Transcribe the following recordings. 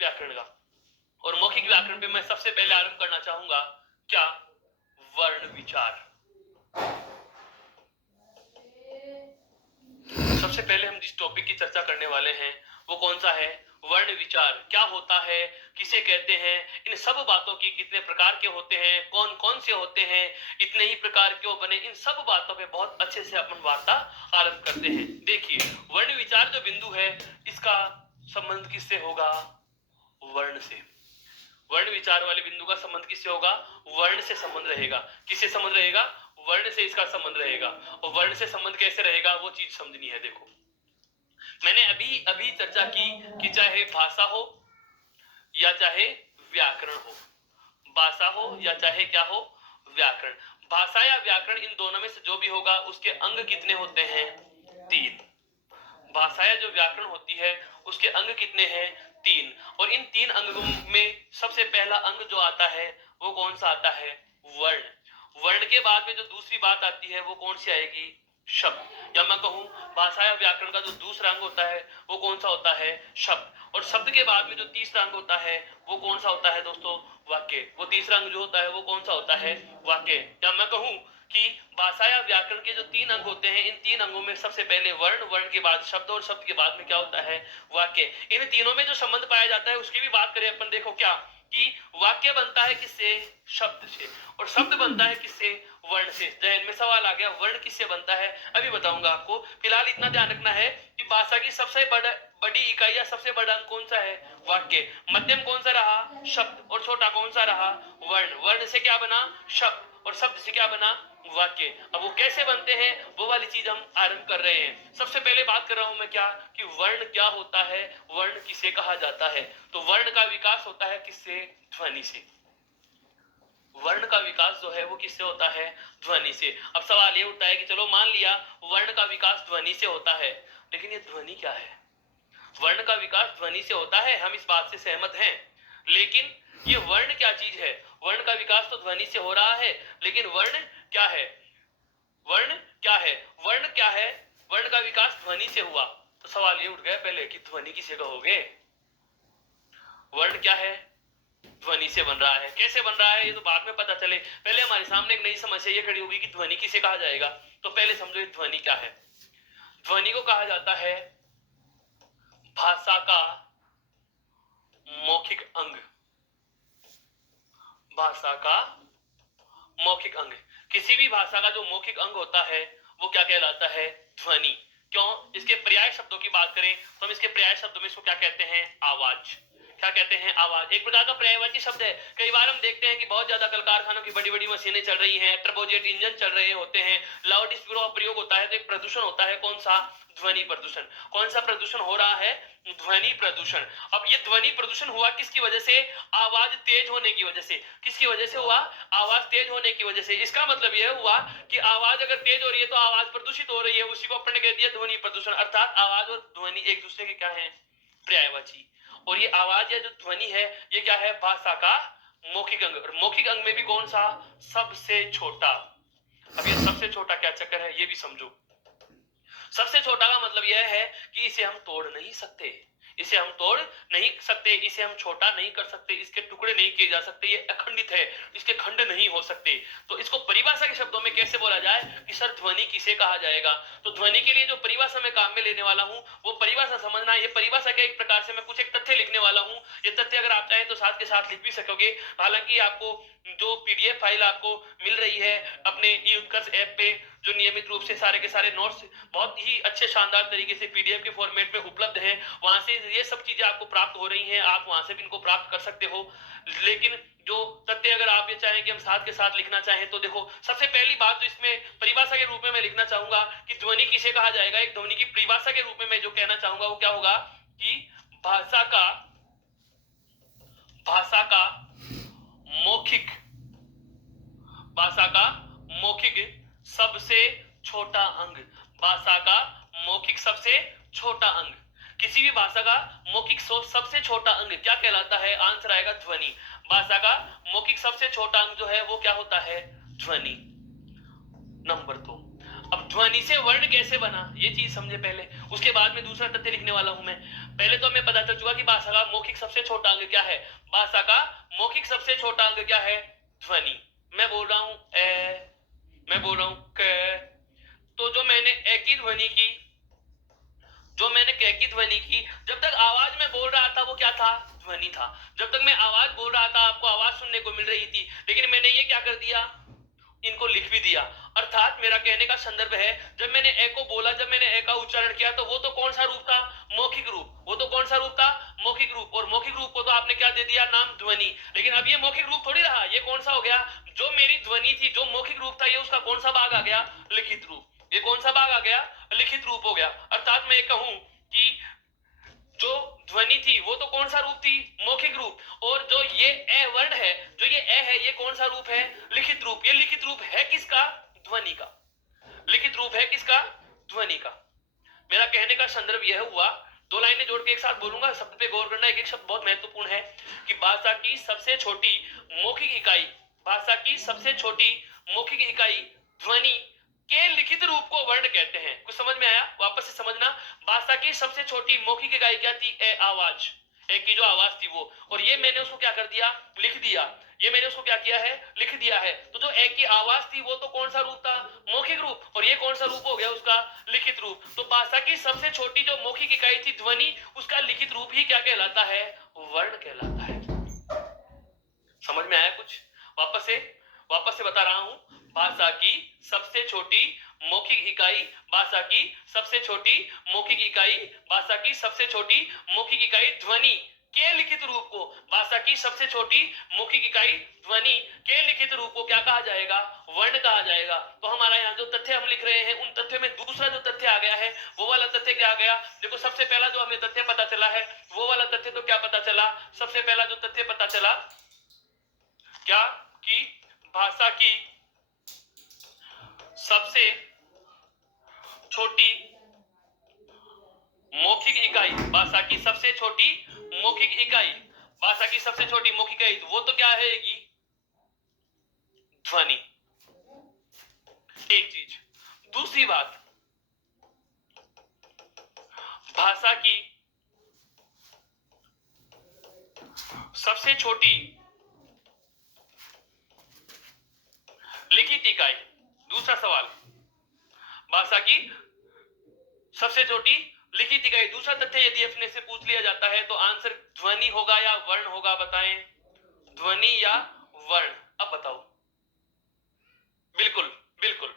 व्याकरण का। और मौखिक व्याकरण पे मैं सबसे पहले आरंभ करना चाहूंगा क्या, वर्ण विचार। सबसे पहले हम जिस टॉपिक की चर्चा करने वाले हैं वो कौन सा है, वर्ण विचार। क्या होता है, किसे कहते हैं, इन सब बातों की कितने प्रकार के होते हैं, कौन कौन से होते हैं, इतने ही प्रकार क्यों बने, इन सब बातों पे बहुत अच्छे से अपन वार्ता आरंभ करते हैं। देखिए वर्ण विचार जो बिंदु है इसका संबंध किससे होगा, वर्ण से। वर्ण विचार वाले बिंदु का संबंध किससे होगा, वर्ण से संबंध रहेगा। किससे संबंध रहेगा, वर्ण से इसका संबंध रहेगा। और वर्ण से संबंध कैसे रहेगा वो चीज समझनी है। देखो मैंने अभी अभी चर्चा की कि चाहे भाषा हो या चाहे व्याकरण हो, भाषा हो या चाहे क्या हो, व्याकरण। भाषा या व्याकरण इन दोनों में से जो भी होगा उसके अंग कितने होते हैं, 3। भाषा या जो व्याकरण होती है उसके अंग कितने हैं, 3। और इन 3 अंगों में सबसे पहला अंग जो आता है वो कौन सा आता है, वर्ण। वर्ण के बाद में जो दूसरी बात आती है वो कौन सी आएगी, शब्द। या मैं कहूं भाषा या व्याकरण का जो दूसरा अंग होता है वो कौन सा होता है, शब्द। और शब्द के बाद में जो तीसरा अंग होता है वो कौन सा होता है दोस्तों, वाक्य। वो तीसरा अंग जो होता है वो कौन सा होता है, वाक्य। या मैं कहूं कि भाषा या व्याकरण के जो 3 अंग होते हैं इन 3 अंगों में सबसे पहले वर्ण, वर्ण के बाद शब्द और शब्द के बाद में क्या होता है, वाक्य। इन तीनों में जो संबंध पाया जाता है उसकी भी बात करें अपन, देखो क्या कि वाक्य बनता है किससे, शब्द से, और शब्द बनता है किससे, वर्ण से। जहन में सवाल आ गया वर्ण किससे बनता है, अभी बताऊंगा आपको। फिलहाल इतना ध्यान रखना है कि भाषा की सबसे बड़ी इकाई या सबसे बड़ा अंग कौन सा है, वाक्य। मध्यम कौन सा रहा, शब्द। और छोटा कौन सा रहा, वर्ण। वर्ण से क्या बना, शब्द। और शब्द से क्या बना, वाक्य। अब वो कैसे बनते हैं वो वाली चीज हम आरंभ कर रहे हैं। सबसे पहले बात कर रहा हूं मैं क्या, कि वर्ण क्या होता है, वर्ण किसे कहा जाता है। तो वर्ण का विकास होता है किससे, ध्वनि से। वर्ण का विकास जो है वो किससे होता है, ध्वनि से। अब सवाल ये उठता है कि चलो मान लिया वर्ण का विकास ध्वनि से होता है, लेकिन ये ध्वनि क्या है। वर्ण का विकास ध्वनि से होता है, हम इस बात से सहमत हैं, लेकिन ये वर्ण क्या चीज है। वर्ण का विकास तो ध्वनि से हो रहा है, लेकिन वर्ण क्या है, वर्ण क्या है, वर्ण क्या है। वर्ण का विकास ध्वनि से हुआ, तो सवाल ये उठ गया पहले कि ध्वनि किसे कहोगे। वर्ण क्या है, ध्वनि से बन रहा है। कैसे बन रहा है ये तो बाद में पता चले, पहले हमारे सामने एक नई समस्या ये खड़ी होगी कि ध्वनि किसे कहा जाएगा। तो पहले समझो ध्वनि क्या है। ध्वनि को कहा जाता है भाषा का मौखिक अंग। भाषा का मौखिक अंग, किसी भी भाषा का जो मौखिक अंग होता है वो क्या कहलाता है, ध्वनि। क्यों, इसके पर्याय शब्दों की बात करें तो हम इसके पर्याय शब्दों में इसको क्या कहते हैं, आवाज। क्या कहते हैं, आवाज। एक प्रकार का पर्यायवाची शब्द है। कई बार हम देखते हैं कि बहुत ज्यादा कल कारखानों की बड़ी बड़ी मशीनें चल रही हैं, टर्बोजेट इंजन चल रहे होते हैं, लाउड स्पीकरों का प्रयोग होता है, तो एक प्रदूषण होता है, कौन सा, ध्वनि प्रदूषण। कौन सा प्रदूषण हो रहा है, ध्वनि प्रदूषण। अब ये ध्वनि प्रदूषण हुआ किसकी वजह से, आवाज तेज होने की वजह से। किसकी वजह से हुआ, आवाज तेज होने की वजह से। इसका मतलब यह हुआ कि आवाज अगर तेज हो रही है तो आवाज प्रदूषित हो रही है, उसी को अपन ने कह दिया ध्वनि प्रदूषण। अर्थात आवाज और ध्वनि एक दूसरे के क्या है, पर्यायवाची। और ये आवाज या जो ध्वनि है ये क्या है, भाषा का मौखिक अंग। और मौखिक अंग में भी कौन सा, सबसे छोटा। अब ये सबसे छोटा क्या चक्कर है ये भी समझो। सबसे छोटा का मतलब यह है कि इसे हम तोड़ नहीं सकते, इसे हम तोड़ नहीं सकते, इसे हम छोटा नहीं कर सकते, इसके टुकड़े नहीं किए जा सकते, ये अखंडित है, इसके खंड नहीं हो सकते। तो इसको परिभाषा के शब्दों में कैसे बोला जाए कि सर ध्वनि किसे कहा जाएगा। तो ध्वनि के लिए जो परिभाषा मैं काम में लेने वाला हूं वो परिभाषा समझना। ये परिभाषा के एक प्रकार से मैं कुछ एक तथ्य लिखने वाला हूं। ये तथ्य अगर आप चाहें तो साथ के साथ लिख भी सकोगे। हालांकि आपको जो पीडीएफ फाइल आपको मिल रही है अपने ई उत्कर्ष ऐप पे, जो नियमित रूप से सारे के सारे नोट्स बहुत ही अच्छे शानदार तरीके से पीडीएफ के फॉर्मेट में उपलब्ध हैं, वहां से ये सब चीजें आपको प्राप्त हो रही हैं, आप वहां से भी इनको प्राप्त कर सकते हो। लेकिन जो तथ्य अगर आप ये चाहें कि हम साथ के साथ लिखना चाहें तो देखो, सबसे पहली बात जो इसमें परिभाषा के रूप में मैं लिखना चाहूंगा कि ध्वनि किसे कहा जाएगा। एक ध्वनि की परिभाषा के रूप में मैं जो कहना चाहूंगा वो क्या होगा कि भाषा का मौखिक, भाषा का मौखिक सबसे छोटा अंग। भाषा का मौखिक सबसे छोटा अंग, किसी भी भाषा का मौखिक सबसे छोटा अंग क्या कहलाता है, आंसर आएगा ध्वनि। भाषा का मौखिक सबसे छोटा अंग जो है वो क्या होता है, ध्वनि। नंबर 2। अब ध्वनि से वर्ण कैसे बना, ये चीज समझे पहले, उसके बाद में दूसरा तथ्य लिखने वाला हूं मैं। पहले तो हमें पता चल चुका कि भाषा का मौखिक सबसे छोटा अंग क्या है। भाषा का मौखिक सबसे छोटा अंग क्या है? ध्वनि। मैं बोल रहा हूं ए, मैं बोल रहा हूं क, तो जो मैंने ए की ध्वनि की, जो मैंने क की ध्वनि की, जब तक आवाज में बोल रहा था वो क्या था? ध्वनि था। जब तक मैं आवाज बोल रहा था आपको आवाज सुनने को मिल रही थी, लेकिन मैंने ये क्या कर दिया, इनको लिख भी दिया। अर्थात मेरा कहने का संदर्भ है, जब मैंने ए को बोला, जब मैंने ए का उच्चारण किया, तो वो तो कौन सा रूप था? मौखिक रूप। वो तो कौन सा रूप था? मौखिक रूप। और मौखिक रूप को तो आपने क्या दे दिया? नाम, ध्वनि। लेकिन अब ये मौखिक रूप थोड़ी रहा, ये कौन सा हो गया? जो मेरी ध्वनि थी, जो मौखिक रूप था, ये उसका कौन सा भाग आ गया? लिखित रूप। ये कौन सा भाग आ गया? लिखित रूप हो गया। अर्थात मैं कहूं कि जो ध्वनि थी वो तो कौन सा रूप थी? मौखिक रूप। और जो ये ए वर्ण है, जो ये ए है, ये कौन सा रूप है? लिखित रूप। ये लिखित रूप है किसका? ध्वनि का। लिखित रूप है किसका? ध्वनि का। मेरा कहने का संदर्भ यह हुआ, दो लाइनें जोड़ के एक साथ बोलूंगा, शब्द पे गौर करना। एक एक शब्द बहुत महत्वपूर्ण है कि भाषा की सबसे छोटी मौखिक इकाई, भाषा की सबसे छोटी मौखिक इकाई ध्वनि के लिखित रूप को वर्ण कहते हैं। कुछ समझ में आया? वापस से समझना। भाषा की सबसे छोटी मौखिक इकाई क्या थी? ए, आवाज। ए की जो आवाज थी वो। और ये मैंने उसको क्या कर दिया? लिख दिया। ये मैंने उसको क्या किया है? लिख दिया है। तो जो ए की आवाज थी वो तो कौन सा रूप था? मौखिक रूप। और ये कौन सा रूप हो गया उसका? लिखित रूप। तो भाषा की सबसे छोटी जो मौखिक इकाई थी ध्वनि, उसका लिखित रूप ही क्या कहलाता है? वर्ण कहलाता है। समझ में आया कुछ? वापस से बता रहा हूं। भाषा की सबसे छोटी मौखिक इकाई, भाषा की सबसे छोटी मौखिक इकाई, भाषा की सबसे छोटी मौखिक इकाई ध्वनि के लिखित रूप को, भाषा की सबसे छोटी मौखिक इकाई ध्वनि के लिखित रूप को क्या कहा जाएगा? वर्ण कहा जाएगा। तो हमारा यहाँ जो तथ्य हम लिख रहे हैं, उन तथ्यों में दूसरा जो तथ्य आ गया है, वो वाला तथ्य क्या आ गया? देखो, सबसे पहला जो हमें तथ्य पता चला है, वो वाला तथ्य तो क्या पता चला? सबसे पहला जो तथ्य पता चला क्या? कि भाषा की सबसे छोटी मौखिक इकाई, भाषा की सबसे छोटी मौखिक इकाई, भाषा की सबसे छोटी मौखिक इकाई, वो तो क्या रहेगी? ध्वनि। एक चीज। दूसरी बात, भाषा की सबसे छोटी लिखित इकाई। दूसरा सवाल, भाषा की सबसे छोटी लिखित इकाई। दूसरा तथ्य यदि अपने से पूछ लिया जाता है तो आंसर ध्वनि होगा या वर्ण होगा? बताएं, ध्वनि या वर्ण? अब बताओ। बिल्कुल बिल्कुल,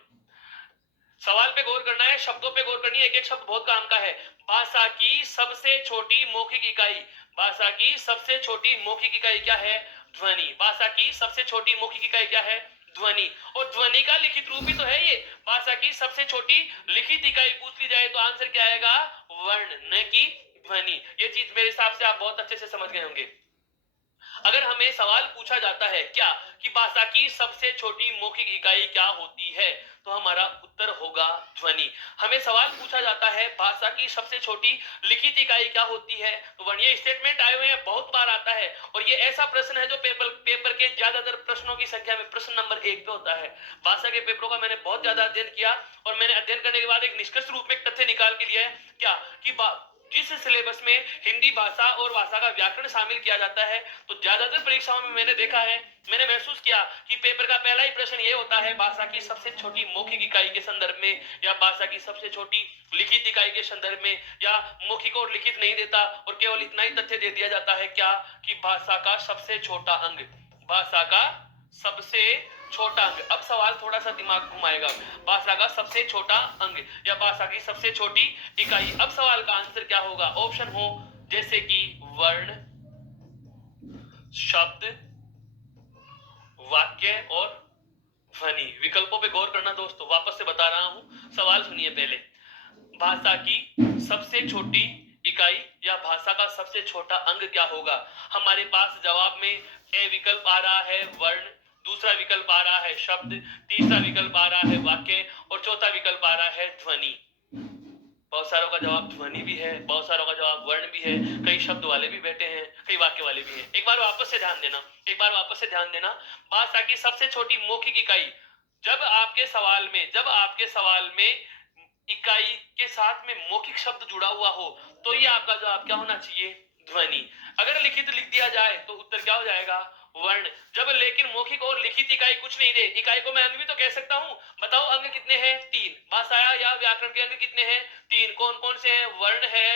सवाल पे गौर करना है, शब्दों पे गौर करनी है। एक एक शब्द बहुत काम का है। भाषा की सबसे छोटी मौखिक इकाई, भाषा की सबसे छोटी मौखिक इकाई क्या है? ध्वनि। भाषा की सबसे छोटी मौखिक इकाई क्या है? ध्वनि। और ध्वनि का लिखित रूप ही तो है ये। भाषा की सबसे छोटी लिखित इकाई पूछ ली जाए तो आंसर क्या आएगा? वर्ण, न कि ध्वनि। ये चीज मेरे हिसाब से आप बहुत अच्छे से समझ गए होंगे। अगर हमें सवाल पूछा जाता है क्या कि भाषा की सबसे छोटी मौखिक इकाई क्या होती है, तो हमारा उत्तर होगा ध्वनि। हमें सवाल पूछा जाता है भाषा की सबसे छोटी लिखित इकाई क्या होती है, तो वर्ण। ये स्टेटमेंट आए हुए हैं, बहुत बार आता है, और ये ऐसा प्रश्न है जो पेपर के ज्यादातर प्रश्नों की संख्या में प्रश्न नंबर 1 पे होता है। भाषा के पेपरों का मैंने बहुत ज्यादा अध्ययन किया, और मैंने अध्ययन करने के बाद एक निष्कर्ष रूप में एक तथ्य निकाल के लिया है क्या कि जिस सिलेबस में हिंदी भाषा और भाषा का व्याकरण शामिल किया जाता है, तो ज्यादातर परीक्षाओं में मैंने देखा है, मैंने महसूस किया कि पेपर का पहला ही प्रश्न ये होता है भाषा की सबसे छोटी मौखिक इकाई के संदर्भ में, या भाषा की सबसे छोटी लिखित इकाई के संदर्भ में, या मौखिक और लिखित नहीं देता, और केवल इतना ही तथ्य दे दिया जाता है क्या कि भाषा का सबसे छोटा अंग, भाषा का सबसे छोटा अंग। अब सवाल थोड़ा सा दिमाग घुमाएगा, भाषा का सबसे छोटा अंग या भाषा की सबसे छोटी इकाई। अब सवाल का आंसर क्या होगा? ऑप्शन हो जैसे कि वर्ण, शब्द, वाक्य और ध्वनि। विकल्पों पे गौर करना दोस्तों, वापस से बता रहा हूं, सवाल सुनिए पहले। भाषा की सबसे छोटी इकाई या भाषा का सबसे छोटा अंग क्या होगा? हमारे पास जवाब में ए विकल्प आ रहा है वर्ण, दूसरा विकल्प आ रहा है शब्द, तीसरा विकल्प आ रहा है वाक्य, और चौथा विकल्प आ रहा है ध्वनि। बहुत सारों का जवाब ध्वनि भी है, बहुत सारों का जवाब वर्ण भी है, कई शब्द वाले भी बैठे हैं, कई वाक्य वाले भी हैं। एक बार वापस से ध्यान देना, भाषा की सबसे छोटी मौखिक इकाई जब आपके सवाल में इकाई के साथ में मौखिक शब्द जुड़ा हुआ हो तो ये आपका जवाब क्या होना चाहिए? ध्वनि। अगर लिखित लिख दिया जाए तो उत्तर क्या हो जाएगा? वर्ण। जब लेकिन मौखिक और लिखित इकाई कुछ नहीं दे, इकाई को मैं अंग भी तो कह सकता हूं। बताओ अंग कितने हैं? 3। भाषा या व्याकरण के अंग कितने हैं? 3। कौन कौन से हैं? वर्ण है,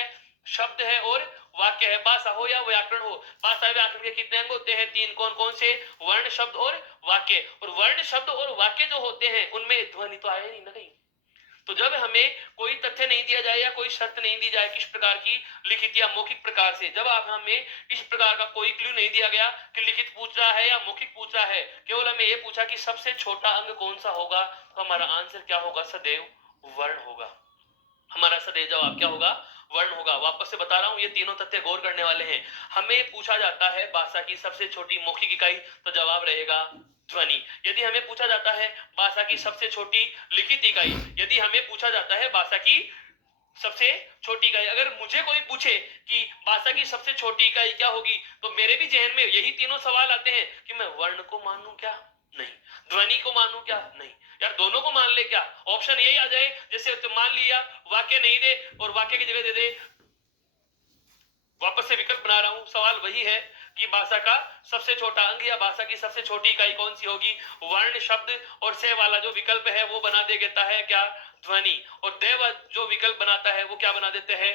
शब्द है और वाक्य है। भाषा हो या व्याकरण हो, भाषा व्याकरण के कितने अंग होते हैं? 3। कौन कौन से? वर्ण, शब्द और वाक्य। और वर्ण, शब्द और वाक्य जो होते हैं उनमें ध्वनि तो आया नहीं ना कहीं। तो जब हमें कोई तथ्य नहीं दिया जाए या कोई शर्त नहीं दी जाए किस प्रकार की, लिखित या मौखिक प्रकार से, जब आप हमें इस प्रकार का कोई क्लू नहीं दिया गया कि लिखित पूछ रहा है या मौखिक पूछ रहा है, केवल हमें यह पूछा कि सबसे छोटा अंग कौन सा होगा, तो हमारा आंसर क्या होगा? सदैव वर्ण होगा। हमारा सदैव जवाब क्या होगा? वर्ण होगा। वापस से बता रहा हूं, ये तीनों तथ्य गौर करने वाले हैं। हमें पूछा जाता है भाषा की सबसे छोटी मौखिक इकाई, तो जवाब रहेगा ध्वनि। यदि हमें पूछा जाता है भाषा की सबसे छोटी लिखित इकाई, यदि हमें पूछा जाता है भाषा की सबसे छोटी इकाई, अगर मुझे कोई पूछे कि भाषा की सबसे छोटी इकाई क्या होगी, तो मेरे भी जहन में यही तीनों सवाल आते हैं कि मैं वर्ण को मानूं क्या? नहीं। ध्वनि को मानूं क्या? नहीं। यार दोनों को मान ले क्या? ऑप्शन यही आ जाए जैसे मान लिया वाक्य नहीं दे और वाक्य की जगह दे दे, वापस से विकल्प बना रहा हूं, सवाल वही है कि भाषा का सबसे छोटा अंग या भाषा की सबसे छोटी इकाई कौन सी होगी? वर्ण, शब्द और से वाला जो विकल्प है वो बना दे देता है क्या? ध्वनि। और देव जो विकल्प बनाता है वो क्या बना देते हैं?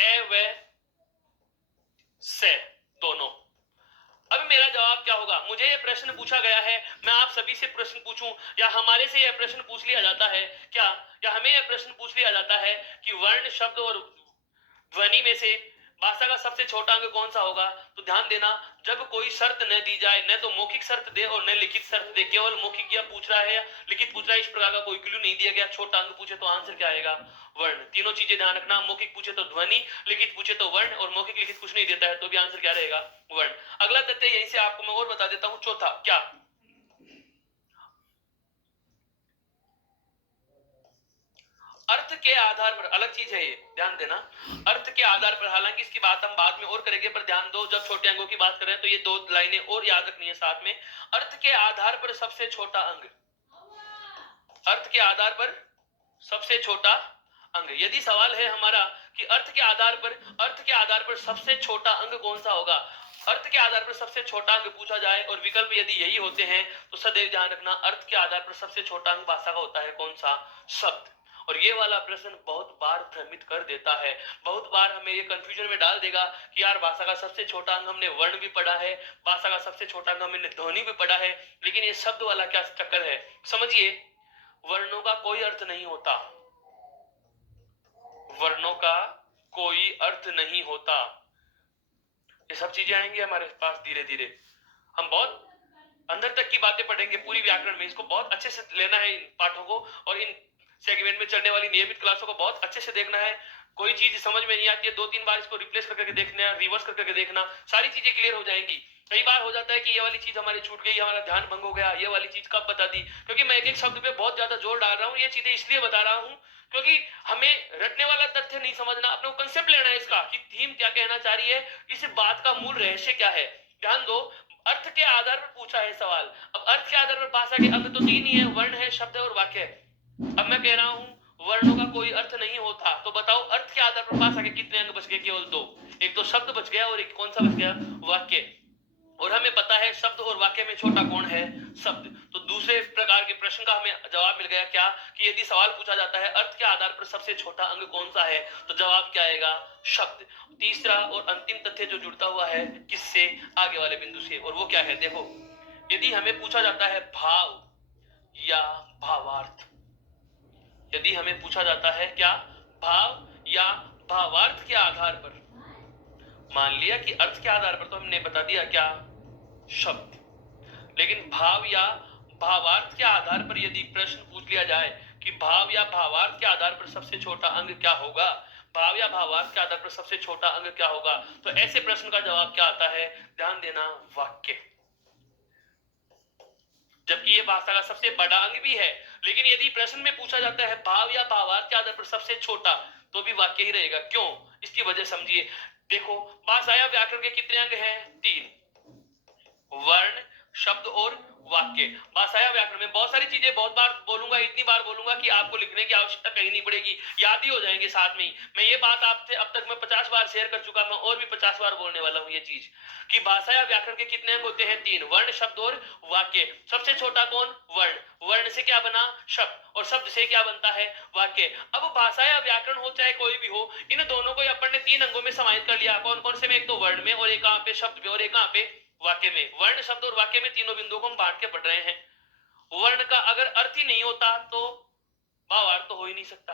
ए व से, दोनों। अब मेरा जवाब क्या होगा? मुझे यह प्रश्न पूछा गया है, मैं आप सभी से प्रश्न पूछूं या हमारे से यह प्रश्न पूछ लिया जाता है क्या, या हमें यह प्रश्न पूछ लिया जाता है कि वर्ण, शब्द और ध्वनि में से भाषा का सबसे छोटा अंग कौन सा होगा, तो ध्यान देना, जब कोई शर्त न दी जाए, न तो मौखिक शर्त दे और न लिखित शर्त दे, केवल मौखिक या पूछ रहा है या लिखित पूछ रहा है, इस प्रकार का कोई क्लू नहीं दिया गया, छोटा अंग पूछे तो आंसर क्या आएगा? वर्ण। तीनों चीजें ध्यान रखना, मौखिक पूछे तो ध्वनि, लिखित पूछे तो वर्ण, और मौखिक लिखित कुछ नहीं देता है तो भी आंसर क्या रहेगा? वर्ण। अगला तथ्य यहीं से आपको मैं और बता देता हूं, चौथा। क्या? अर्थ के आधार पर, अलग चीज है ये, ध्यान देना। अर्थ के आधार पर, हालांकि इसकी बात हम बाद में और करेंगे, पर ध्यान दो, जब छोटे अंगों की बात करें तो ये दो लाइनें और याद रखनी है साथ में। अर्थ के आधार पर सबसे छोटा अंग, अर्थ के आधार पर सबसे छोटा अंग। यदि सवाल है हमारा कि अर्थ के आधार पर सबसे छोटा अंग कौन सा होगा, अर्थ के आधार पर सबसे छोटा अंग पूछा जाए और विकल्प यदि यही होते हैं, तो सदैव ध्यान रखना अर्थ के आधार पर सबसे छोटा अंग भाषा का होता है कौन सा? शब्द। और ये वाला प्रश्न बहुत बार भ्रमित कर देता है, बहुत बार हमें ये कंफ्यूजन में डाल देगा कि यार भाषा का सबसे छोटा अंग हमने वर्ण भी पढ़ा है, भाषा का सबसे छोटा अंग हमने ध्वनि भी पढ़ा है, लेकिन ये शब्द वाला क्या चक्कर है? समझिए, वर्णों का कोई अर्थ नहीं होता, वर्णों का कोई अर्थ नहीं होता। ये सब चीजें आएंगी हमारे पास धीरे धीरे, हम बहुत अंदर तक की बातें पढ़ेंगे पूरी व्याकरण में। इसको बहुत अच्छे से लेना है इन पाठों को, और इन सेगमेंट में चलने वाली नियमित क्लासों को बहुत अच्छे से देखना है। कोई चीज समझ में नहीं आती है, 2-3 बार इसको रिप्लेस करके देखना, रिवर्स करके देखना, सारी चीजें क्लियर हो जाएंगी। कई बार हो जाता है कि ये वाली चीज हमारी छूट गई, हमारा ध्यान भंग हो गया, ये वाली चीज कब बता दी, क्योंकि मैं एक एक शब्द पे बहुत ज्यादा जोर डाल रहा हूँ। ये चीजें इसलिए बता रहा हूँ क्योंकि हमें रटने वाला तथ्य नहीं समझना, अपने को कंसेप्ट लेना है इसका कि थीम क्या कहना चाह रही है, इस बात का मूल रहस्य क्या है। ध्यान दो, अर्थ के आधार पर पूछा है सवाल। अब अर्थ के आधार पर भाषा के अंग तो 3 ही है, वर्ण है, शब्द है और वाक्य है। अब मैं कह रहा हूं वर्णों का कोई अर्थ नहीं होता, तो बताओ अर्थ के आधार पर भाषा के कितने अंग बच गए? केवल 2। एक तो शब्द बच गया और एक कौन सा बच गया? वाक्य। और हमें पता है शब्द और वाक्य में छोटा कौन है? शब्द। तो दूसरे प्रकार के प्रश्न का हमें जवाब मिल गया क्या, कि यदि सवाल पूछा जाता है अर्थ के आधार पर सबसे छोटा अंग कौन सा है, तो जवाब क्या आएगा? शब्द। तीसरा और अंतिम तथ्य जो जुड़ता हुआ है किससे? आगे वाले बिंदु से, और वो क्या है? देखो, यदि हमें पूछा जाता है भाव या भावार्थ, यदि हमें पूछा जाता है क्या? भाव या भावार्थ के आधार पर, मान लिया कि अर्थ के आधार पर तो हमने बता दिया क्या? शब्द। लेकिन भाव या भावार्थ के आधार पर यदि प्रश्न पूछ लिया जाए कि भाव या भावार्थ के आधार पर सबसे छोटा अंग क्या होगा, भाव या भावार्थ के आधार पर सबसे छोटा अंग क्या होगा, तो ऐसे प्रश्न का जवाब क्या आता है? ध्यान देना, वाक्य। जबकि ये भाषा का सबसे बड़ा अंग भी है, लेकिन यदि प्रश्न में पूछा जाता है भाव या भावार्थ के आधार पर सबसे छोटा, तो भी वाक्य ही रहेगा। क्यों? इसकी वजह समझिए। देखो, भाषा या व्याकरण के कितने अंग हैं? 3। वर्ण, शब्द और वाक्य। भाषा या व्याकरण में बहुत सारी चीजें बहुत बार बोलूंगा, इतनी बार बोलूंगा कि आपको लिखने की आवश्यकता कहीं नहीं पड़ेगी, याद ही हो जाएंगे साथ में ही। मैं ये बात आपसे अब तक मैं 50 बार शेयर कर चुका, मैं और भी 50 बार बोलने वाला हूँ ये चीज कि भाषा या व्याकरण के कितने अंग होते हैं? 3, वर्ण, शब्द और वाक्य। सबसे छोटा कौन? वर्ण। वर्ण से क्या बना? शब्द, और शब्द से क्या बनता है? वाक्य। अब भाषा या व्याकरण हो चाहे कोई भी हो, इन दोनों को अपन ने 3 अंगों में समाहित कर लिया। कौन कौन से में? एक तो वर्ण में, और एक कहां पे? शब्द में, और एक कहां पे? वाक्य में। वर्ण, शब्द और वाक्य में तीनों बिंदुओं को हम बांट के पढ़ रहे हैं। वर्ण का अगर अर्थ ही नहीं होता तो भावार्थ तो हो ही नहीं सकता।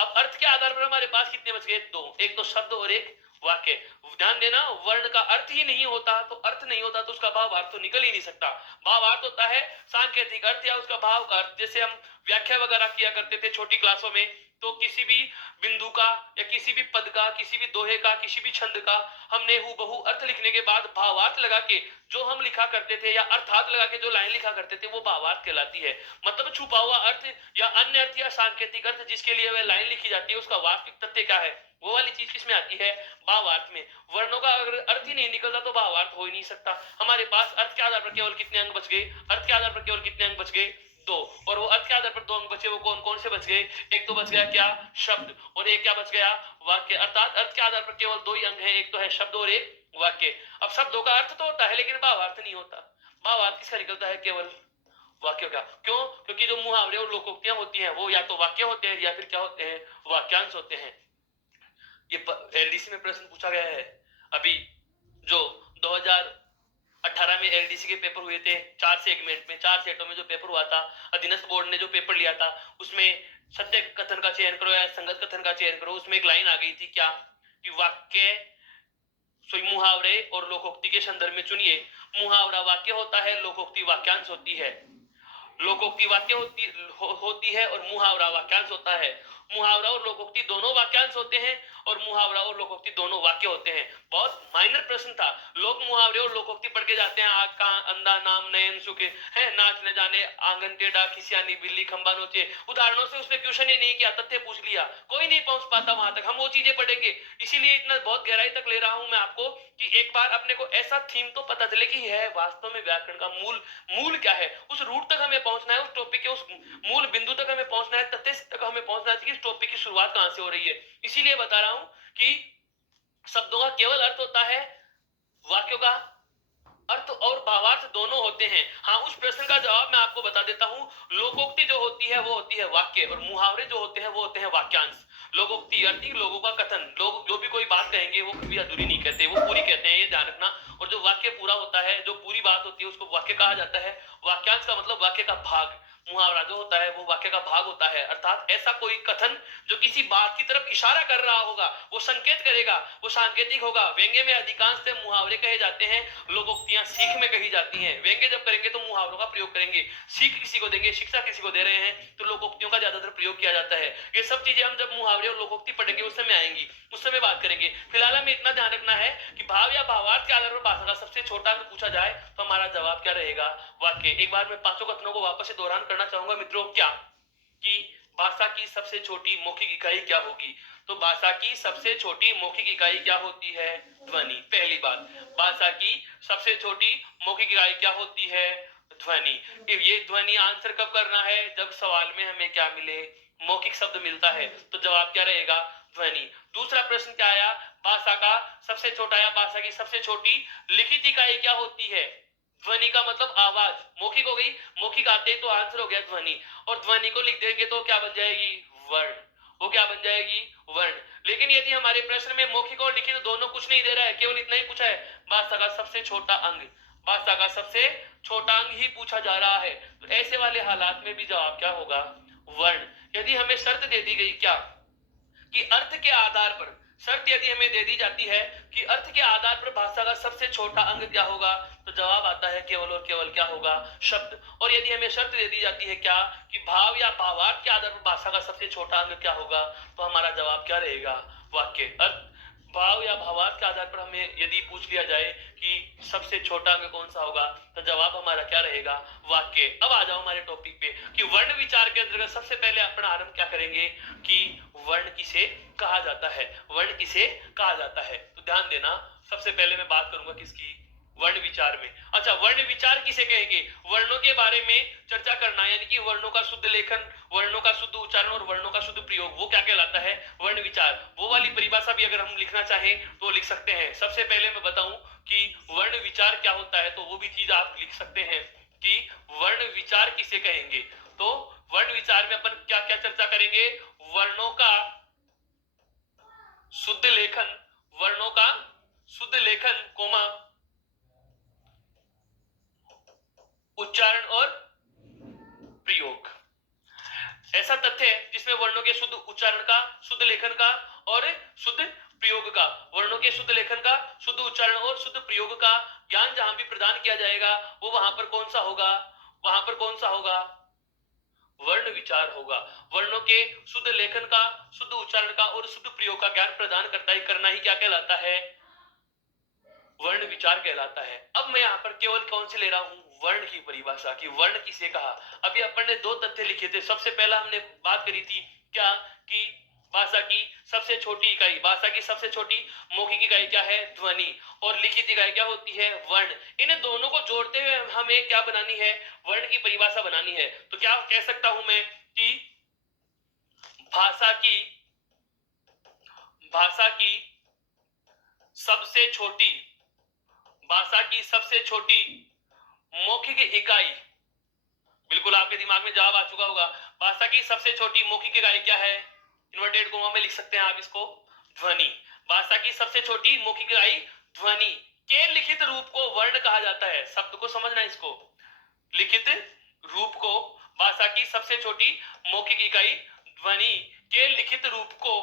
अब अर्थ के आधार पर हमारे पास कितने बच गए? 2, एक तो शब्द और एक वाक्य। ध्यान देना, वर्ण का अर्थ ही नहीं होता तो अर्थ नहीं होता तो उसका भावार्थ तो निकल ही नहीं सकता। भावार्थ होता है सांकेतिक अर्थ या उसका भाव का अर्थ। जैसे हम व्याख्या वगैरह किया करते थे छोटी क्लासों में, तो किसी भी बिंदु का या किसी भी पद का, किसी भी दोहे का, किसी भी छंद का हमने हूबहू अर्थ लिखने के बाद भावार्थ लगा के जो हम लिखा करते थे, या अर्थात लगा के जो लाइन लिखा करते थे, वो भावार्थ कहलाती है। मतलब छुपा हुआ अर्थ या अन्य अर्थ या सांकेतिक अर्थ जिसके लिए वह लाइन लिखी जाती है, उसका वास्तविक तथ्य क्या है, वो वाली चीज किसमें आती है? भावार्थ में। वर्णों का अगर अर्थ ही नहीं निकलता तो भावार्थ हो ही नहीं सकता। हमारे पास अर्थ के आधार पर केवल कितने अंक बच गए? अर्थ के आधार पर केवल कितने अंक बच गए? 2। और वो अर्थ के आधार पर 2 अंक बचे, वो कौन कौन से बच गए? एक तो बच गया क्या? शब्द, और एक क्या बच गया? वाक्य। अर्थात अर्थ के आधार पर केवल 2 ही अंक हैं, एक तो है शब्द और एक वाक्य। अब शब्दों का अर्थ तो होता है लेकिन भावार्थ नहीं होता। भावार्थ किसका निकलता है? केवल वाक्य का। क्यों? क्योंकि जो मुहावरे और लोकोक्तियां होती हैं वो या तो वाक्य होते हैं या फिर क्या होते हैं? वाक्यांश होते हैं। ये एलडीसी में प्रश्न पूछा गया है अभी, जो 2018 में एलडीसी के पेपर हुए थे, 4 सेगमेंट में, 4 सेटों में जो पेपर हुआ था, अधीनस्थ बोर्ड ने जो पेपर लिया था, उसमें सत्य कथन का चयन करो या संगत कथन का चयन करो। उसमें एक लाइन आ गई थी क्या कि वाक्य मुहावरे और लोकोक्ति के संदर्भ में चुनिए। मुहावरा वाक्य होता है, लोकोक्ति वाक्यांश होती है। लोकोक्ति वाक्य होती है और मुहावरा वाक्यांश होता है। मुहावरा और लोकोक्ति दोनों वाक्यांश होते हैं और मुहावरा और लोकोक्ति दोनों वाक्य होते हैं। बहुत माइनर प्रश्न था। लोग मुहावरे और लोकोक्ति पढ़ के जाते हैं, आग का अंधा नाम नयन सुखे है, नाच न जाने आंगन टेढ़ा, खिसियानी बिल्ली खंबा नोचे। उदाहरणों से उसने क्वेश्चन ही नहीं किया, तथ्य पूछ लिया। कोई नहीं पहुंच पाता वहां तक। हम वो चीजें पढ़ेंगे, इसीलिए इतना बहुत गहराई तक ले रहा हूं मैं आपको कि एक बार अपने को ऐसा थीम तो पता चले कि है वास्तव में व्याकरण का मूल क्या है। उस रूट तक हमें पहुंचना है, उस टॉपिक के उस मूल बिंदु तक हमें पहुंचना है, तथ्य तक हमें पहुंचना है कि इस टॉपिक की शुरुआत कहां से हो रही है। इसीलिए बता रहा हूं कि शब्दों का केवल अर्थ होता है, वाक्यों का अर्थ और भावार्थ दोनों होते हैं। हाँ, उस प्रश्न का जवाब मैं आपको बता देता हूं। लोकोक्ति जो होती है वो होती है वाक्य, और मुहावरे जो होते हैं वो होते हैं वाक्यांश। लोकोक्ति अर्थ लोगों का कथन, लोग जो भी कोई बात कहेंगे वो कभी अधूरी नहीं कहते, वो पूरी कहते हैं, ये ध्यान रखना। और जो वाक्य पूरा होता है, जो पूरी बात होती है, उसको वाक्य कहा जाता है। वाक्यांश का मतलब वाक्य का भाग। मुहावरा जो होता है वो वाक्य का भाग होता है। अर्थात ऐसा कोई कथन जो किसी बात की तरफ इशारा कर रहा होगा, वो संकेत करेगा, वो सांकेतिक होगा। व्यंग्य में अधिकांश से मुहावरे कहे जाते हैं, लोकोक्तियां सीख में कही जाती हैं। व्यंग्य जब करेंगे तो मुहावरों का प्रयोग करेंगे, सीख किसी को देंगे, शिक्षा किसी को दे रहे हैं तो लोकोक्तियों का ज्यादातर प्रयोग किया जाता है। ये सब चीजें हम जब मुहावरे और लोकोक्ति पढ़ेंगे उस समय आएंगी, उस समय बात करेंगे। फिलहाल हमें इतना ध्यान रखना है कि भाव या भावार्थ के आधार पर भाषा का सबसे छोटा अंक पूछा जाए तो हमारा जवाब क्या रहेगा? वाक्य। एक बार मैं 5 कथनों को वापस से दोहरान करना चाहूंगा मित्रों। क्या कि भाषा की सबसे छोटी मौखिक इकाई क्या होगी? तो भाषा की सबसे छोटी मौखिक इकाई क्या होती है? ध्वनि। पहली बात, भाषा की सबसे छोटी मौखिक इकाई क्या होती है? ध्वनि। ये ध्वनि आंसर कब करना है? जब सवाल में हमें क्या मिले? मौखिक शब्द मिलता है। तो जवाब क्या रहेगा? ध्वनि। दूसरा प्रश्न क्या आया? भाषा का सबसे छोटा या भाषा की सबसे छोटी लिखित इकाई क्या होती है? ध्वनि का मतलब आवाज। मौखिक हो गई, मौखिक आते तो आंसर हो गया ध्वनि। और ध्वनि को लिख देंगे तो क्या बन जाएगी? वर्ण। वो क्या बन जाएगी? वर्ण। लेकिन यदि हमारे प्रश्न में मौखिक और लिखित दोनों कुछ नहीं दे रहा है, केवल इतना ही पूछा है, भाषा का सबसे छोटा अंग, भाषा का सबसे छोटा अंग ही पूछा जा रहा है, तो ऐसे वाले हालात में भी जवाब क्या होगा? वर्ण। यदि हमें शर्त दे दी गई क्या कि अर्थ के आधार पर, शर्त यदि हमें दे दी जाती है कि अर्थ के आधार पर भाषा का सबसे छोटा अंग क्या होगा, तो जवाब आता है केवल और केवल क्या होगा? शब्द। और यदि हमें शर्त दे दी जाती है क्या कि भाव या भावार्थ के आधार पर भाषा का सबसे छोटा अंग क्या होगा, तो हमारा जवाब क्या रहेगा? वाक्य। अर्थ भाव या भावार्थ के आधार पर हमें यदि पूछ लिया जाए कि सबसे छोटा अंग कौन सा होगा, तो जवाब हमारा क्या रहेगा? वाक्य। अब आ जाओ हमारे टॉपिक पे कि वर्ण विचार के अंतर्गत सबसे पहले अपना आरंभ क्या करेंगे कि वर्ण किसे कहा जाता है? वर्ण किसे कहा जाता है? तो ध्यान देना, सबसे पहले मैं बात करूंगा किसकी? वर्ण विचार में। अच्छा, वर्ण विचार किसे कहेंगे? वर्णों के बारे में चर्चा करना, यानी कि वर्णों का शुद्ध लेखन, वर्णों का शुद्ध उच्चारण और वर्णों का शुद्ध प्रयोग, वो क्या कहलाता है? वर्ण विचार। वो वाली परिभाषा भी अगर हम लिखना चाहें तो लिख सकते हैं। सबसे पहले मैं बताऊं कि वर्ण विचार क्या होता है, तो वो भी चीज आप लिख सकते हैं कि वर्ण विचार किसे कहेंगे। तो वर्ण विचार में अपन क्या क्या चर्चा करेंगे? वर्णों का शुद्ध लेखन, वर्णों का शुद्ध लेखन कोमा उच्चारण और प्रयोग। ऐसा तथ्य है जिसमें वर्णों के शुद्ध उच्चारण का, शुद्ध लेखन का और शुद्ध प्रयोग का, वर्णों के शुद्ध लेखन का, शुद्ध उच्चारण और शुद्ध प्रयोग का ज्ञान जहां भी प्रदान किया जाएगा वो वहां पर कौन सा होगा? वहां पर कौन सा होगा? वर्ण विचार होगा। वर्णों के शुद्ध लेखन का, शुद्ध उच्चारण का और शुद्ध प्रयोग का ज्ञान प्रदान करना ही क्या कहलाता है? वर्ण विचार कहलाता है। अब मैं यहाँ पर केवल कौन से ले रहा हूं? वर्ण की परिभाषा की। वर्ण किसे कहा? अभी अपन ने दो तथ्य लिखे थे। सबसे पहला हमने बात करी थी क्या कि भाषा की सबसे छोटी इकाई, भाषा की सबसे छोटी मौखिक इकाई क्या है? ध्वनि। और लिखित इकाई क्या होती है? वर्ण। इन दोनों को जोड़ते हुए हमें क्या बनानी है? वर्ण की परिभाषा बनानी है। तो क्या कह सकता हूं मैं कि भाषा की भाषा की सबसे छोटी भाषा की सबसे छोटी मौखिक इकाई, बिल्कुल आपके दिमाग में जवाब आ चुका होगा। भाषा की सबसे छोटी मौखिक इकाई क्या है? इन्वर्टेड कोमा में लिख सकते हैं आप इसको, ध्वनि। भाषा की सबसे छोटी मौखिक इकाई ध्वनि के लिखित रूप को वर्ण कहा जाता है। शब्द को समझना, इसको लिखित रूप को, भाषा की सबसे छोटी मौखिक इकाई ध्वनि के लिखित रूप को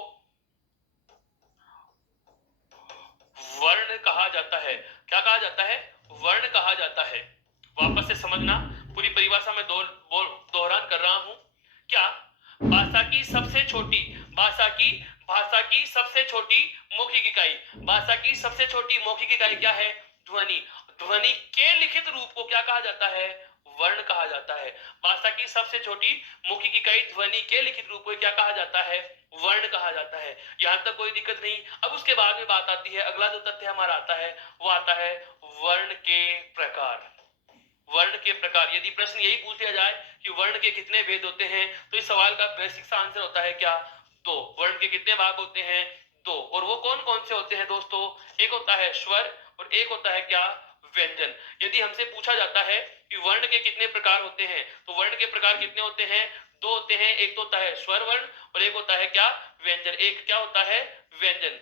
वर्ण कहा जाता है। क्या कहा जाता है? वर्ण कहा जाता है। वापस से समझना, पूरी परिभाषा में दोहरान कर रहा हूं। क्या? भाषा की सबसे छोटी भाषा की सबसे छोटी मौखिक इकाई, भाषा की सबसे छोटी मौखिक इकाई क्या है? ध्वनि। ध्वनि के लिखित रूप को क्या कहा जाता है? वर्ण कहा जाता है। भाषा की सबसे छोटी मौखिक इकाई ध्वनि के लिखित रूप को क्या कहा जाता है? वर्ण कहा जाता है। यहां तक कोई दिक्कत नहीं। अब उसके बाद में बात आती है, अगला जो तथ्य हमारा आता है वो आता है वर्ण के प्रकार। वर्ण के प्रकार। यदि प्रश्न यही पूछ लिया जाए कि वर्ण के कितने भेद होते हैं, तो इस सवाल का बेसिक सा आंसर होता है क्या? दो। वर्ण के कितने भाग होते हैं? दो। और वो कौन कौन से होते हैं दोस्तों? एक होता है स्वर और एक होता है क्या? व्यंजन। यदि हमसे पूछा जाता है कि वर्ण के कितने प्रकार होते हैं, तो वर्ण के प्रकार कितने होते हैं? दो होते हैं। एक तो होता है स्वर वर्ण और एक होता है क्या? व्यंजन। एक क्या होता है? व्यंजन।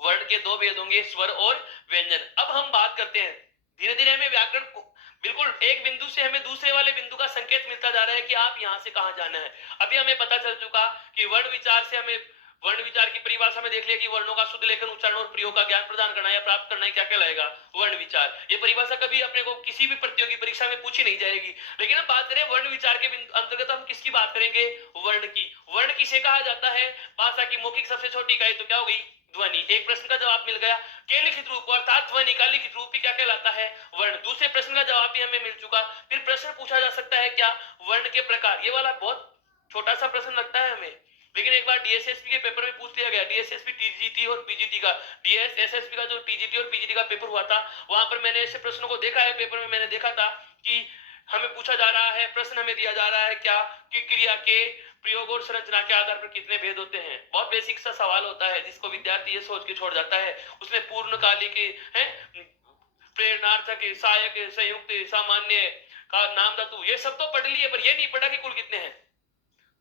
वर्ण के दो भेद होंगे, स्वर और व्यंजन। अब हम बात करते हैं, धीरे धीरे हमें व्याकरण को बिल्कुल एक बिंदु से हमें दूसरे वाले बिंदु का संकेत मिलता जा रहा है कि आप यहां से कहां जाना है। अभी हमें पता चल चुका कि वर्ण विचार से हमें, वर्ण विचार की परिभाषा में देख लिया कि वर्णों का शुद्ध लेखन, उच्चारण और प्रयोग का ज्ञान प्रदान करना या प्राप्त करना क्या कहलाएगा? वर्ण विचार। ये परिभाषा कभी अपने को किसी भी प्रतियोगी परीक्षा में पूछी नहीं जाएगी। लेकिन हम बात करें वर्ण विचार के अंतर्गत, हम किसकी बात करेंगे? वर्ण की। वर्ण किसे कहा जाता है? भाषा की मौखिक सबसे छोटी इकाई तो क्या हो गई? ध्वनि। एक प्रश्न का जवाब मिल गया। के लिखित रूप अर्थात ध्वनि का लिखित रूप भी क्या कहलाता है? वर्ण। दूसरे प्रश्न का जवाब भी हमें मिल चुका। फिर प्रश्न पूछा जा सकता है क्या? वर्ण के प्रकार। ये वाला बहुत छोटा सा प्रश्न लगता है हमें, लेकिन एक बार डीएसएसपी के पेपर में पूछ लिया गया। डीएसएसपी, टीजीटी और पीजीटी का, डीएसएसपी का जो टीजीटी और पीजीटी का पेपर हुआ था, वहां पर मैंने ऐसे प्रश्नों को देखा है। पेपर में मैंने देखा था कि हमें पूछा जा रहा है, प्रश्न हमें दिया जा रहा है क्या कि क्रिया के प्रयोग और संरचना के आधार पर कितने भेद होते हैं। बहुत बेसिक सा सवाल होता है जिसको विद्यार्थी ये सोच के छोड़ जाता है। उसमें पूर्णकालिक है, प्रेरणार्थक, सहायक, संयुक्त, सामान्य का नाम धातु, ये सब तो पढ़ लिए, पर ये नहीं पढ़ा कि कुल कितने हैं।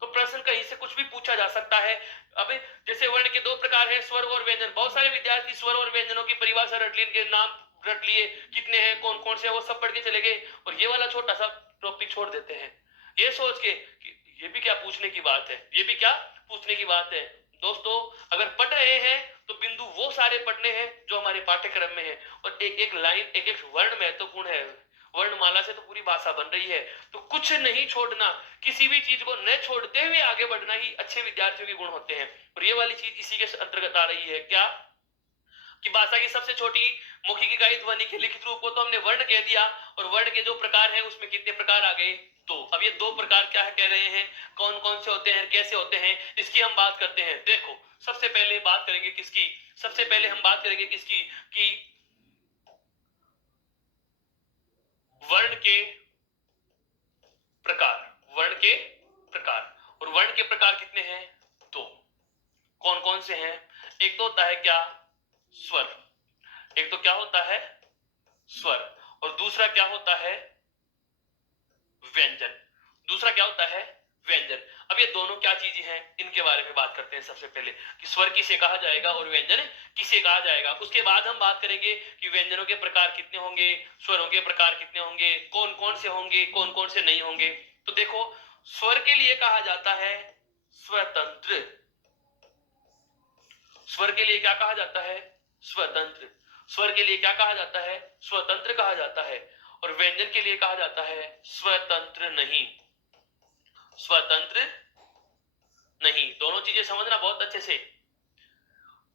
तो प्रश्न कहीं से कुछ भी पूछा जा सकता है। अब जैसे वर्ण के दो प्रकार हैं, स्वर और व्यंजन। बहुत सारे विद्यार्थी स्वर और व्यंजनों की परिभाषा रट लिए, के नाम रट लिए, कितने हैं, कौन कौन से, वो सब पढ़ के चले गए और ये वाला छोटा सा टॉपिक छोड़ देते हैं, ये सोच के कि ये भी क्या पूछने की बात है, ये भी क्या पूछने की बात है। दोस्तों, अगर पढ़ रहे हैं तो बिंदु वो सारे पढ़ने हैं जो हमारे पाठ्यक्रम में है, और एक एक लाइन, एक एक वर्ण महत्वपूर्ण है। वर्णमाला से तो पूरी भाषा बन रही है, तो कुछ नहीं छोड़ना, किसी भी चीज को न छोड़ते हुए आगे बढ़ना ही अच्छे विद्यार्थियों के गुण होते हैं। और ये वाली चीज इसी के अंतर्गत आ रही है क्या कि भाषा की सबसे छोटी मौखिक इकाई ध्वनि के लिखित रूप को तो हमने वर्ण कह दिया, और वर्ण के जो प्रकार हैं उसमें कितने प्रकार आ गए? दो। अब ये दो प्रकार क्या है कह रहे हैं, कौन कौन से होते हैं, कैसे होते हैं, इसकी हम बात करते हैं। सबसे पहले बात करेंगे किसकी? सबसे पहले हम बात करेंगे किसकी कि वर्ण के प्रकार, वर्ण के प्रकार, और वर्ण के प्रकार कितने हैं? दो। कौन कौन से हैं? एक तो होता है क्या? स्वर। एक तो क्या होता है? स्वर। और दूसरा क्या होता है? व्यंजन। दूसरा क्या होता है? व्यंजन। अब ये दोनों क्या चीजें हैं, इनके बारे में बात करते हैं सबसे पहले कि स्वर किसे कहा जाएगा और व्यंजन किसे कहा जाएगा। उसके बाद हम बात करेंगे कि व्यंजनों के प्रकार कितने होंगे, स्वरों के प्रकार कितने होंगे, कौन कौन से होंगे, कौन कौन से नहीं होंगे। तो देखो, स्वर के लिए कहा जाता है स्वतंत्र। स्वर के लिए क्या कहा जाता है? स्वतंत्र। स्वर के लिए क्या कहा जाता है? स्वतंत्र कहा जाता है। और व्यंजन के लिए कहा जाता है स्वतंत्र नहीं। स्वतंत्र नहीं। दोनों चीजें समझना बहुत अच्छे से।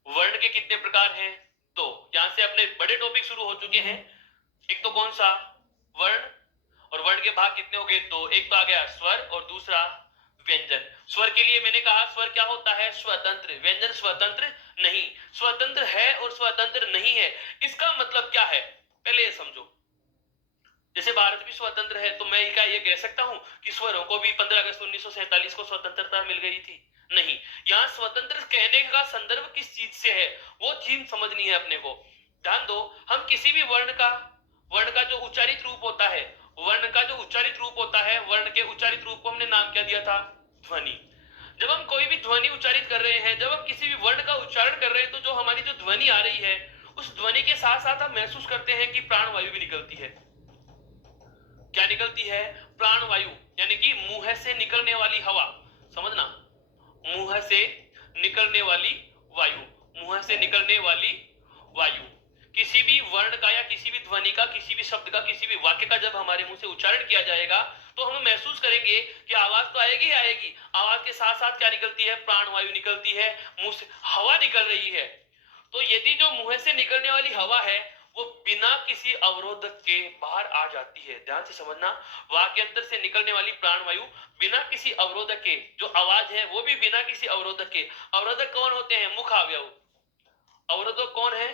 वर्ण के कितने प्रकार हैं? तो यहां से अपने बड़े टॉपिक शुरू हो चुके हैं। एक तो कौन सा? वर्ण। और वर्ण के भाग कितने हो गए? दो। एक तो आ गया स्वर और दूसरा व्यंजन। स्वर के लिए मैंने कहा स्वर क्या होता है? स्वतंत्र। व्यंजन स्वतंत्र नहीं। स्वतंत्र है और स्वतंत्र नहीं है, इसका मतलब क्या है पहले ये समझो। जैसे भारत भी स्वतंत्र है, तो मैं क्या ये कह सकता हूं कि स्वरों को भी 15 अगस्त 1947 को स्वतंत्रता मिल गई थी? नहीं। यहां स्वतंत्र कहने का संदर्भ किस चीज से है, वो चीज समझनी है अपने को। ध्यान दो, हम किसी भी वर्ण का जो उच्चारित रूप होता है, वर्ण का जो उच्चारित रूप होता है, वर्ण के उच्चारित रूप को हमने नाम क्या दिया था? ध्वनि। जब हम कोई भी ध्वनि उच्चारित कर रहे हैं, जब हम किसी भी वर्ण का उच्चारण कर रहे हैं, तो जो हमारी जो ध्वनि आ रही है, उस ध्वनि के साथ साथ हम महसूस करते हैं कि प्राणवायु भी निकलती है। क्या निकलती है? प्राणवायु, यानी कि मुंह से निकलने वाली हवा। समझना, मुंह से निकलने वाली वायु, मुंह से निकलने वाली वायु। किसी भी वर्ण का या किसी भी ध्वनि का, किसी भी शब्द का, किसी भी वाक्य का जब हमारे मुंह से उच्चारण किया जाएगा, तो हम महसूस करेंगे कि आवाज तो आएगी ही आएगी। आवाज के साथ साथ क्या निकलती है? प्राणवायु निकलती है, मुंह से हवा निकल रही है। तो यदि जो मुंह से निकलने वाली हवा है, वो बिना किसी अवरोधक के बाहर आ जाती है। ध्यान से समझना, वाक्य अंतर से निकलने वाली प्राणवायु बिना किसी अवरोधक के, जो आवाज है वो भी बिना किसी अवरोधक के। अवरोधक कौन होते हैं? मुख अवयव। अवरोधक कौन है?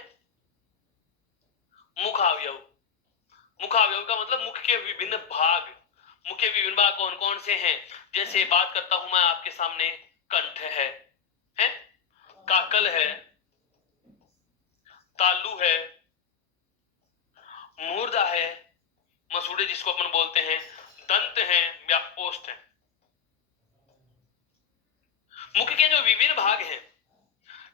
मुख अवयव। मुख अवयव का मतलब मुख के विभिन्न भाग। मुख के विभिन्न भाग कौन कौन से हैं? जैसे बात करता हूं मैं आपके सामने, कंठ है, काकल है, तालु है, मूर्धा है, मसूड़े जिसको अपन बोलते हैं, दंत है या ओष्ठ है। मुख के जो विभिन्न भाग हैं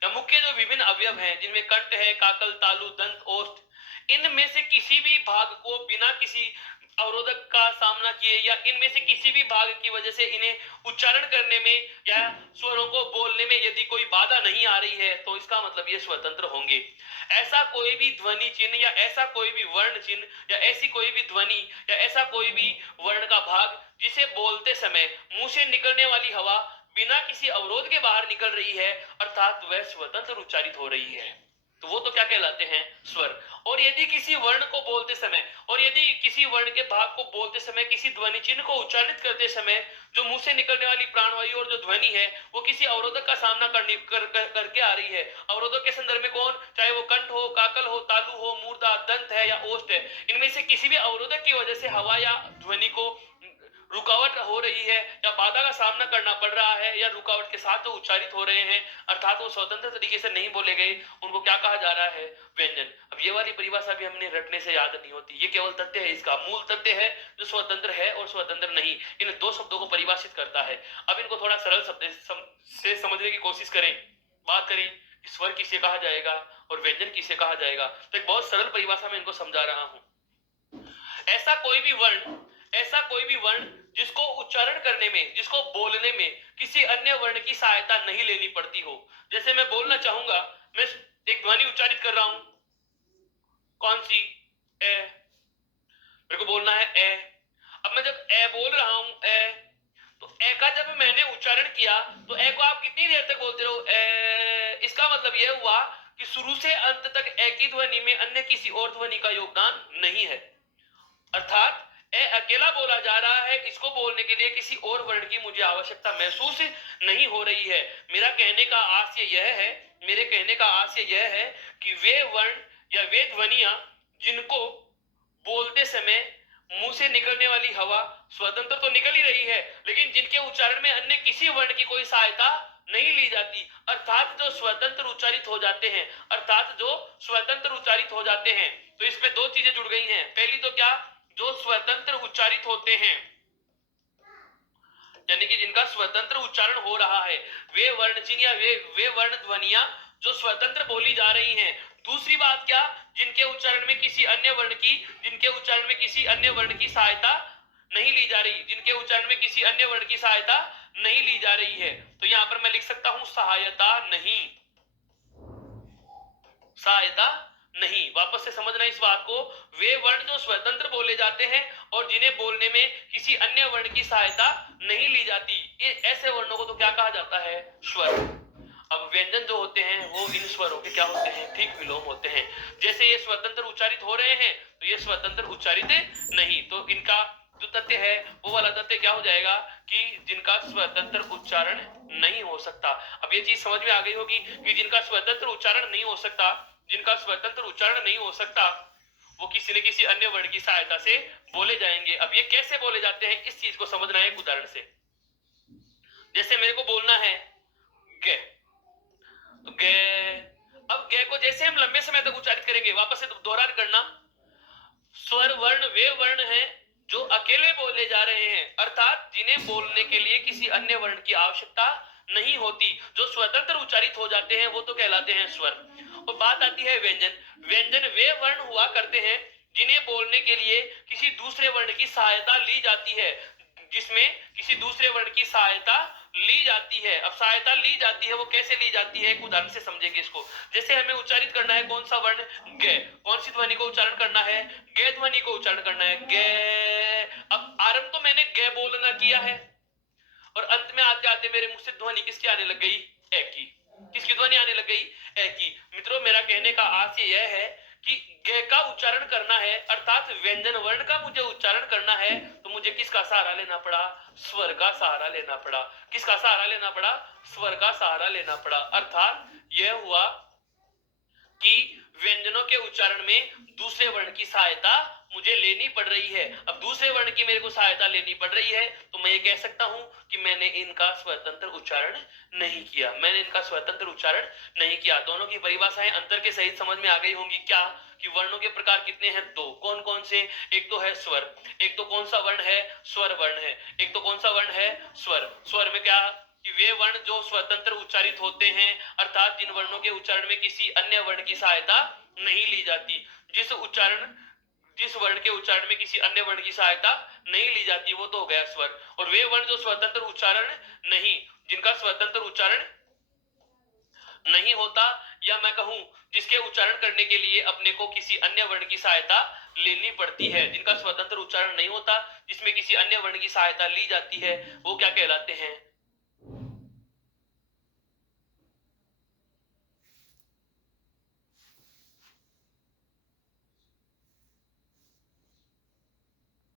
या मुख के जो विभिन्न अवयव हैं, जिनमें कंठ है, काकल, तालु, दंत, ओष्ठ, इनमें से किसी भी भाग को बिना किसी अवरोधक का सामना किए या इनमें से किसी भी भाग की वजह से इन्हें उच्चारण करने में या स्वरों को बोलने में यदि कोई बाधा नहीं आ रही है, तो इसका मतलब ये स्वतंत्र होंगे। ऐसा कोई भी ध्वनि चिन्ह या ऐसा कोई भी वर्ण चिन्ह या ऐसी कोई भी ध्वनि या ऐसा कोई भी वर्ण का भाग जिसे बोलते समय मुंह से निकलने वाली हवा बिना किसी अवरोध के बाहर निकल रही है, अर्थात वह स्वतंत्र उच्चारित हो रही है, तो वो तो क्या कहलाते हैं? स्वर। और यदि किसी वर्ण को बोलते समय और यदि किसी वर्ण के भाग को बोलते समय, किसी ध्वनि चिन्ह को उच्चारित करते समय जो मुंह से निकलने वाली प्राणवायु और जो ध्वनि है वो किसी अवरोधक का सामना करके आ रही है। अवरोधक के संदर्भ में कौन? चाहे वो कंठ हो, काकल हो, तालु हो, मूर्धा, दंत है या ओष्ठ है, इनमें से किसी भी अवरोधक की वजह से हवा या ध्वनि को रुकावट हो रही है या बाधा का सामना करना पड़ रहा है या रुकावट के साथ वो उच्चारित हो रहे हैं, अर्थात वो स्वतंत्र तरीके से नहीं बोले गए, उनको क्या कहा जा रहा है? व्यंजन। अब ये वाली परिभाषा भी हमने रटने से याद नहीं होती, ये केवल तथ्य है, इसका मूल तथ्य है जो स्वतंत्र है और स्वतंत्र नहीं, इन दो शब्दों को परिभाषित करता है। अब इनको थोड़ा सरल शब्द से समझने की कोशिश करें। बात करें कि स्वर किसे कहा जाएगा और व्यंजन किसे कहा जाएगा, तो एक बहुत सरल परिभाषा में इनको समझा रहा हूं। ऐसा कोई भी वर्ण जिसको उच्चारण करने में, जिसको बोलने में किसी अन्य वर्ण की सहायता नहीं लेनी पड़ती हो। जैसे मैं बोलना चाहूंगा, मैं एक ध्वनि उच्चारित कर रहा हूं, कौन सी? ए। मेरे को बोलना है ए। अब मैं जब ए बोल रहा हूं, ए, तो ए का जब मैंने उच्चारण किया, तो ए को आप कितनी देर तक बोलते रहो? ए। इसका मतलब यह हुआ कि शुरू से अंत तक ए की ध्वनि में अन्य किसी और ध्वनि का योगदान नहीं है, अर्थात ए अकेला बोला जा रहा है। इसको बोलने के लिए किसी और वर्ण की मुझे आवश्यकता महसूस नहीं हो रही है। मेरा कहने का आशय यह है कि वे वर्ण या वे ध्वनियां जिनको बोलते समय मुंह से निकलने वाली हवा स्वतंत्र तो निकल ही रही है, लेकिन जिनके उच्चारण में अन्य किसी वर्ण की कोई सहायता नहीं ली जाती, अर्थात जो स्वतंत्र उच्चारित हो जाते हैं, अर्थात जो स्वतंत्र उच्चारित हो जाते हैं। तो इसमें दो चीजें जुड़ गई हैं। पहली तो क्या, जो स्वतंत्र उच्चारित होते हैं, यानी कि जिनका स्वतंत्र उच्चारण हो रहा है, वे वर्ण चिन्ह या वे वर्ण ध्वनियां जो स्वतंत्र बोली जा रही हैं। दूसरी बात क्या, जिनके उच्चारण में किसी अन्य वर्ण की सहायता नहीं ली जा रही, जिनके उच्चारण में किसी अन्य वर्ण की सहायता नहीं ली जा रही है। तो यहां पर मैं लिख सकता हूं सहायता नहीं, सहायता नहीं। वापस से समझना इस बात को, वे वर्ण जो स्वतंत्र बोले जाते हैं और जिन्हें बोलने में किसी अन्य वर्ण की सहायता नहीं ली जाती, ये ऐसे वर्णों को तो क्या कहा जाता है, स्वर। अब व्यंजन जो होते हैं वो इन स्वरों के क्या होते हैं, ठीक विलोम होते हैं। जैसे ये स्वतंत्र उच्चारित हो रहे हैं तो ये स्वतंत्र उच्चारित नहीं, तो इनका जो तथ्य है वो वाला तथ्य क्या हो जाएगा कि जिनका स्वतंत्र उच्चारण नहीं हो सकता। अब ये चीज समझ में आ गई होगी कि जिनका स्वतंत्र उच्चारण नहीं हो सकता, जिनका स्वतंत्र उच्चारण नहीं हो सकता, वो किसी न किसी अन्य वर्ण की सहायता से बोले जाएंगे। अब ये कैसे बोले जाते हैं, इस चीज को समझना है एक उदाहरण से। जैसे मेरे को बोलना है गे, तो गे, अब गे को जैसे हम लंबे समय तक उच्चारित करेंगे, वापस से दोहरान करना, स्वर वर्ण वे वर्ण हैं जो अकेले बोले जा रहे हैं, अर्थात जिन्हें बोलने के लिए किसी अन्य वर्ण की आवश्यकता नहीं होती, जो स्वतंत्र उच्चारित हो जाते हैं वो तो कहलाते हैं स्वर। और बात आती है व्यंजन। व्यंजन वे वर्ण हुआ करते हैं जिन्हें बोलने के लिए किसी दूसरे वर्ण की सहायता ली जाती है, जिसमें किसी दूसरे वर्ण की सहायता ली जाती है। अब सहायता ली जाती है वो कैसे ली जाती है, एक उदाहरण से समझेंगे इसको। जैसे हमें उच्चारित करना है कौन सा वर्ण, गे, कौन सी ध्वनि को उच्चारण करना है, गे ध्वनि को उच्चारण करना है, गे। अब आरंभ तो मैंने गे बोलना किया है और अंत में आते आते मेरे मुख से ध्वनि किसकी आने लग गई, ए की। किसकी ध्वनि आने लग गई, ए की। मित्रों मेरा कहने का आशय यह है कि गे का उच्चारण करना है, अर्थात व्यंजन वर्ण का मुझे उच्चारण करना है, तो मुझे किसका सहारा लेना पड़ा, स्वर का सहारा लेना पड़ा। किसका सहारा लेना पड़ा, स्वर का सहारा लेना पड़ा। अर्थात यह हुआ कि व्यंजनों के उच्चारण में दूसरे वर्ण की सहायता मुझे लेनी पड़ रही है। अब दूसरे वर्ण की मेरे को सहायता लेनी पड़ रही है तो मैं ये कह सकता हूं कि मैंने इनका स्वतंत्र उच्चारण नहीं किया, मैंने इनका स्वतंत्र उच्चारण नहीं किया। दोनों की परिभाषाएं अंतर के सहित समझ में आ गई होंगी क्या, कि वर्णों के प्रकार कितने हैं, दो। कौन कौन से, एक तो है स्वर, एक तो कौन सा वर्ण है, स्वर वर्ण है, एक तो कौन सा वर्ण है, स्वर। स्वर में क्या कि वे वर्ण जो स्वतंत्र उच्चारित होते हैं, अर्थात जिन वर्णों के उच्चारण में किसी अन्य वर्ण की सहायता नहीं ली जाती। जिस वर्ण के उच्चारण में किसी अन्य वर्ण की सहायता नहीं ली जाती वो तो हो गया स्वर। और वे वर्ण जो स्वतंत्र उच्चारण नहीं, जिनका स्वतंत्र उच्चारण नहीं होता, या मैं कहूं जिसके उच्चारण करने के लिए अपने को किसी अन्य वर्ण की सहायता लेनी पड़ती है, जिनका स्वतंत्र उच्चारण नहीं होता, जिसमें किसी अन्य वर्ण की सहायता ली जाती है, वो क्या कहलाते हैं,